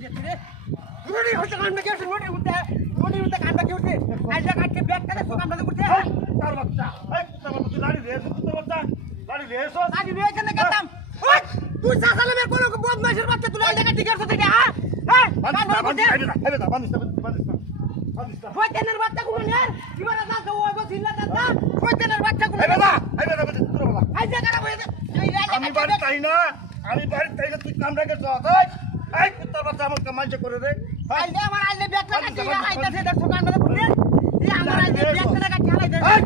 Nuri hote kan me kyote nuri hote kan me kyote aisa katte bag kare so kan me kurte तार बच्चा तू लाड़ी ले तू बच्चा लाड़ी ले सो आगे ले के करताम ओए तू सासाले मेरे को बहुत मैशर बात तू लाड़ी का टिकर सोते हां हां बंदिस्ता होते नर बच्चा को यार किमारा ना को वो जिल्ला दादा होते नर बच्चा को तू बोला आइजा करा আমি বাড়ি তাই না তুই কামরা কে যাও এই কুত্তার বাচ্চা আমার কামাইছে করে রে আইলে আমার আইলে ব্যাগ লাগা দিয়া আইতাছে দেখ দোকান মধ্যে পুরে এই আমার আইলে ব্যাগ লাগা চালাই দে এই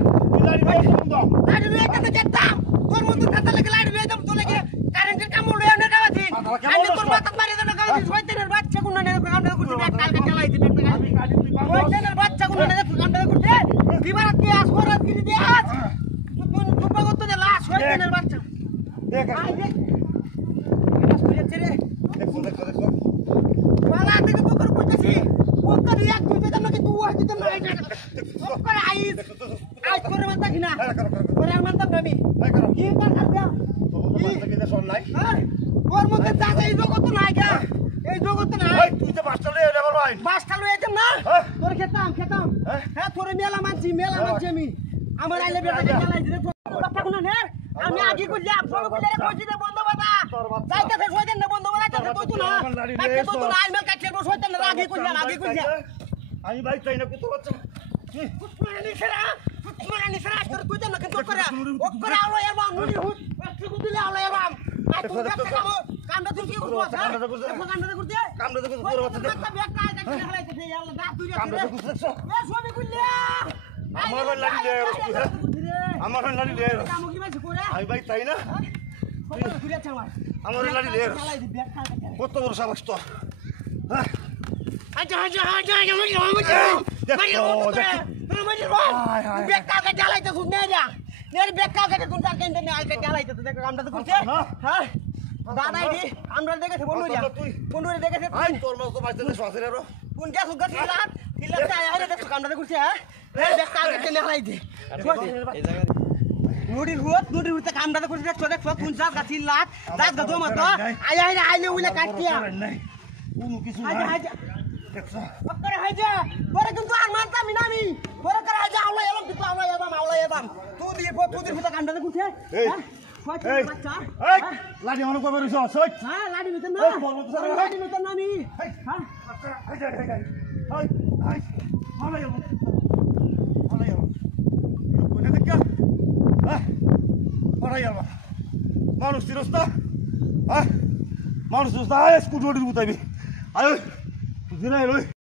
লাড়ি বে বন্ধ লাড়ি বে কেন যেতাম তোর মধ্যে খাতা লাগে লাড়ি বে দাম তোলে কে কারেন্টের কাম উড়ে এনে গাওয়াছি আইলে তোর মাথা মারি দেন গাওয়াছি শয়তানের বাচ্চা কোন না কামটা করতে ব্যাগ কালকে চালাই দিতে আমি গাড়ি তুই পাবো শয়তানের বাচ্চা কোন না কামটা করতে দিবার কি আসবরাত কি দি আজ তুই চুপা করতে দে লাশ শয়তানের বাচ্চা দেখ আইলে বাস করে ছেড়ে দেখো वाला देखो पोकर करतेছি पोकर এক দুই দিতাম নাকি তুই আজ দিতাম না পোकर আইস আজ করে মানতা কিনা করে আর মানতাম না আমি কি কার দাও তোর মধ্যে যা এই জগৎ নাই গা এই জগৎ নাই তুই তো বাসটা লয়ে এলে ভাই বাসটা লয়ে যেতাম না তোর খেতাম হ্যাঁ তোর মেলা মানছি আমি আমার আইলে বেটাকে চালাই দিলে কথা কোন না আমি আগে কইলাম সব কইলে কইছি দে বন্ধ বাবা যাইতাছে সইতেন না বন্ধ বাবা যাইতাছে তুই না কাটতে তুই না আইমেল কাটতে বসে সইতেন না আগে কইলাম আমি ভাই চাই না কত বাচ্চা তুই নিছরা আজ করে কইতাম না কিন্তু করে ও করে আলো এর বাম নুনি হুট একটু দিলে আলো এর বাম কামটা তুই কি করছিস কামটা করতে তোর বাচ্চা ব্যাগ কাজ কাটতে হালাইতে আল্লাহ দা তুই রে এ সবই কইলা আমার লাড়ি দে আমার লাড়ি দে কামো কি মাইছ করে আমি ভাই চাই না ঘুরে চাওয়া আমার লাড়ি দে চালাই দি ব্যাগ কাজ কত বড় সাবাস তো হ্যাঁ আচ্ছা বেকার জ্বালাইতে খুব নেই যা বেকার কোন কেন্দ্রে আলকা জ্বালাইতে দেখো আমরা তো করছে হ্যাঁ দাদাই দি আমরা দেখেছে বন্ধুরে দেখেছে তোর মতো বাঁচতে সসের আরো কোন কে সুগা তিলাত আইরে দেখো আমরা তো করছে হ্যাঁ বেকার কেন্দ্রে জ্বালাইতে এই জায়গা নুড়ি হুতে কামটা তো করছে দেখো কোন জাত গাছি লাত দাঁত গা জমা তো আইলে উইলে কাটিয়া কোনো কিছু হাজা ওকরে হাজা পরে কিন্তু আর মানতাম না আমি পরে করে হাজা আল্লাহ এলাম কিন্তু আল্লাহ এলাম তুই দিয়ে ফুটা কামটা করছে হ্যাঁ এই এই লাডি মনে কবে রইছ সই হ্যাঁ লাডি মিতন না আমি হ্যাঁ হাই আল্লাহ এলাম কোনে দেখ হ্যাঁ পড়াই আল্লাহ মানুষ তিরস্তা হ্যাঁ মানুষ তিরস্তা স্কুটি উঠাইবি আয় জিরাই লই